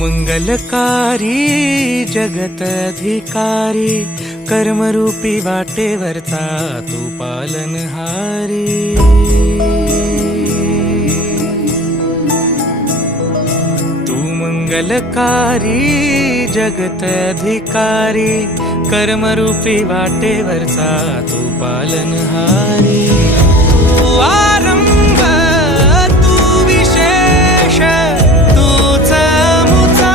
मंगलकारी जगत अधिकारी, कर्मरूपी वाटेवरचा तू पालनहारी। तू मंगलकारी जगत अधिकारी, कर्मरूपी वाटेवरचा तू पालनहारी। तू आरंभ तू विशेष, तूच मुचा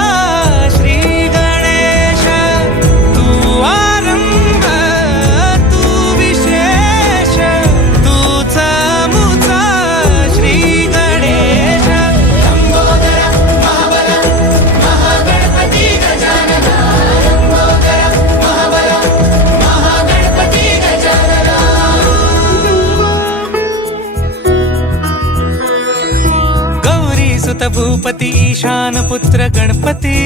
श्री गणेश। तू आरंभ तू विशेष, तूच मुचा श्री गणेश। लंबोदर महाबल महागणपती गजानना, लंबोदर महाबल महागणपती गजानना। गौरी सुत भूपती ईशान पुत्र गणपती,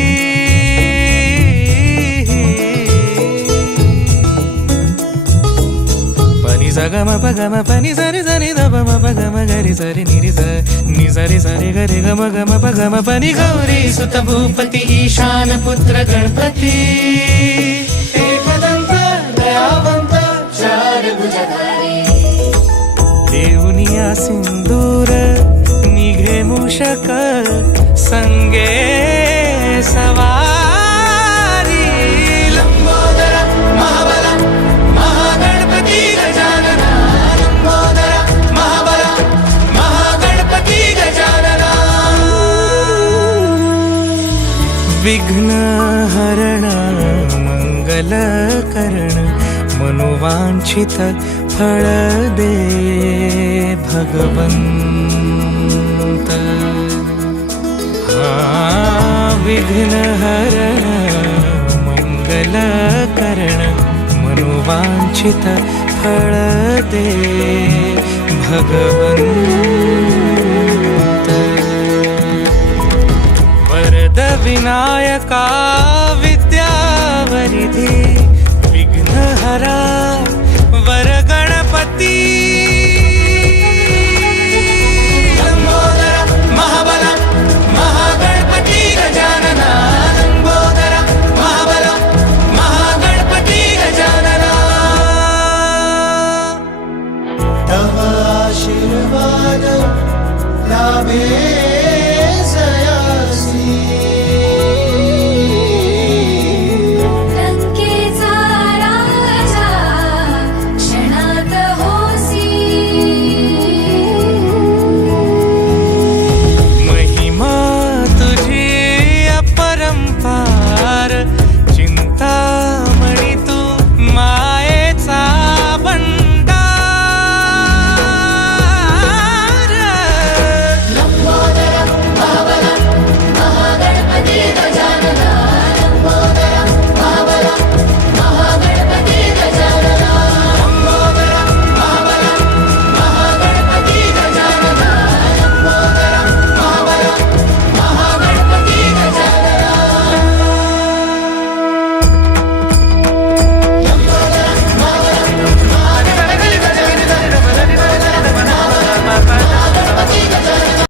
पनी सगम पगम पनी सरी सरी दब म पगम गरी सरी निरी स नि सरी सरी गरी गम गम पगम पनी। गौरी सुत भूपती ईशान पुत्र गणपती, एकदंत दयावंत चार भुजधारी। देऊनिया सिंदूर निघे मूषक, संगे सवारी। लंबोदर महाबल महागणपती गजानना, लंबोदर महाबल महागणपती गजानना। विघ्न हरण मंगल करण, मनोवांछित फळ दे भगवंत। विघ्न हरण मंगल करण, मनोवांछित फळ दे भगवंत। वरद विनायका विद्यावरिधी, विघ्नहरा वर गणपती।